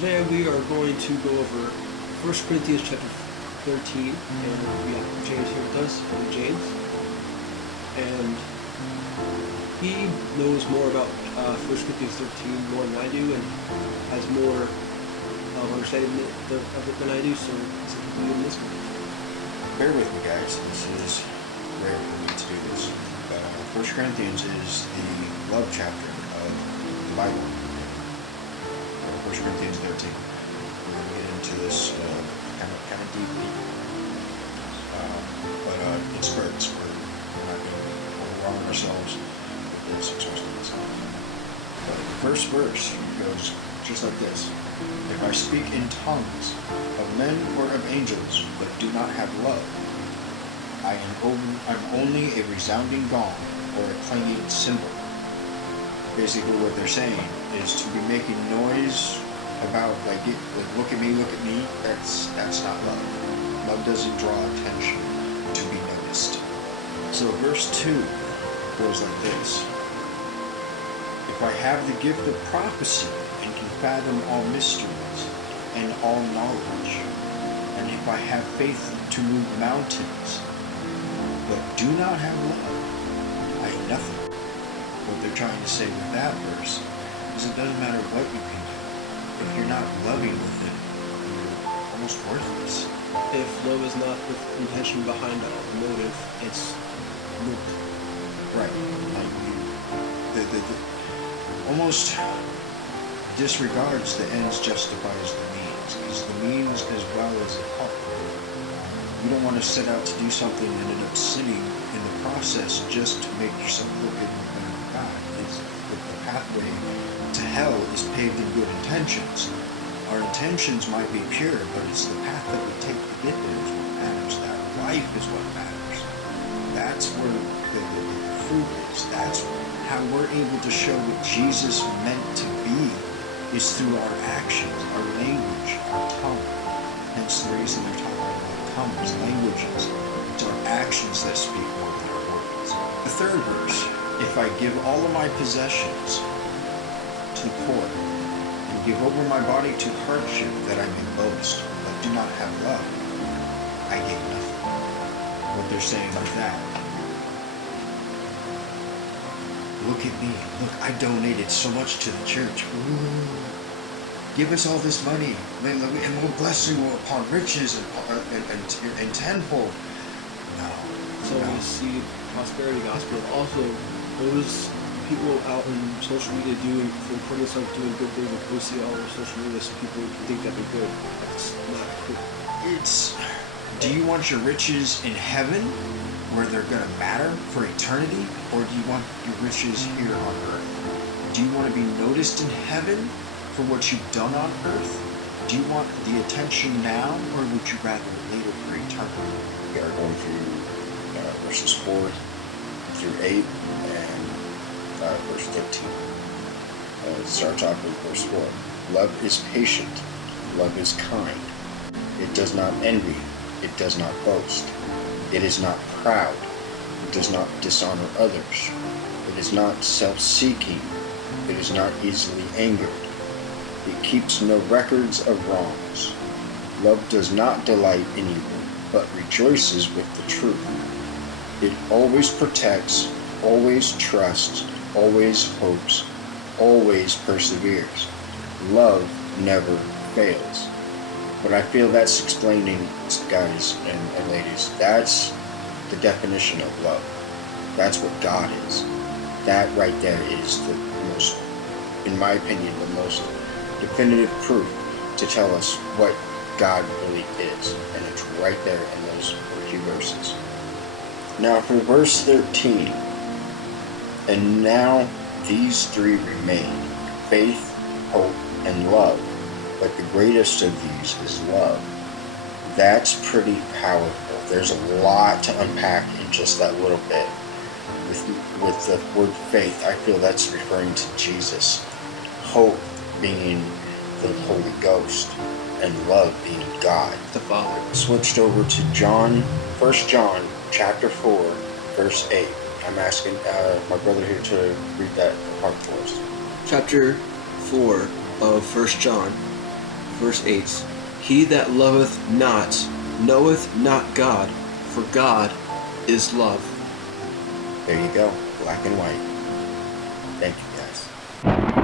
Today we are going to go over 1 Corinthians chapter 13, and we have James here with us, Brother James. And he knows more about 1 Corinthians 13 more than I do, and has more understanding of it than I do, so let's begin this one. Bear with me, guys. This is rare for me to do this. 1 Corinthians is the love chapter of the Bible. 1 Corinthians 13. We're going to get into this kind of deeply. But in spurts, we're not going to overwhelm ourselves with this, especially this time. But the first verse goes just like this. If I speak in tongues of men or of angels, but do not have love, I'm only a resounding gong or a clanging cymbal. Basically what they're saying is to be making noise about like look at me, that's not love. Love doesn't draw attention to be noticed. So verse 2 goes like this. If I have the gift of prophecy and can fathom all mysteries and all knowledge, and if I have faith to move mountains, but do not have love, I am nothing. What they're trying to say with that verse is it doesn't matter what you can do. If you're not loving with it, you're almost worthless. If love is not with intention behind the motive, it's moot. Right. Like the almost disregards the ends justifies the means. Because the means as well as the help. You don't want to set out to do something and end up sinning in the process just to make yourself look good in front of God. The pathway to hell is paved in good intentions. Our intentions might be pure, but it's the path that we take to get there is what matters. That life is what matters. That's where the fruit is. That's how we're able to show what Jesus meant to be is through our actions, our language, our tongue. Hence the reason they're talking about tongues, languages. It's our actions that speak more than our words. The third verse, if I give all of my possessions to the poor and give over my body to hardship that I may boast, but do not have love, I gain nothing. What they're saying like that. Look at me. Look, I donated so much to the church. Ooh. Give us all this money, and we'll bless you upon riches and tenfold. No. So we see prosperity gospel. Also, those people out in social media recording themselves doing good things and posting all over social media so people think that they're good. That's not cool. It's, do you want your riches in heaven where they're going to matter for eternity, or do you want your riches here on earth? Do you want to be noticed in heaven for what you've done on earth? Do you want the attention now, or would you rather later for eternity? We are going through verses 4 through 8 and verse 13. It starts off with verse 4. Love is patient. Love is kind. It does not envy. It does not boast. It is not proud. It does not dishonor others. It is not self-seeking. It is not easily angered. It keeps no records of wrongs. Love does not delight in evil, but rejoices with the truth. It always protects, always trusts, always hopes, always perseveres. Love never fails. But I feel that's explaining, guys and ladies, that's the definition of love. That's what God is. That right there is the most, in my opinion, the most definitive proof to tell us what God really is. And it's right there in those few verses. Now for verse 13. And now these three remain, faith, hope, and love. But the greatest of these is love. That's pretty powerful. There's a lot to unpack in just that little bit. With the word faith, I feel that's referring to Jesus. Hope being the Holy Ghost, and love being God, the Father. Switched over to 1 John chapter 4, verse 8. I'm asking my brother here to read that part for us. Chapter 4 of 1 John, verse 8. He that loveth not knoweth not God, for God is love. There you go. Black and white. Thank you, guys.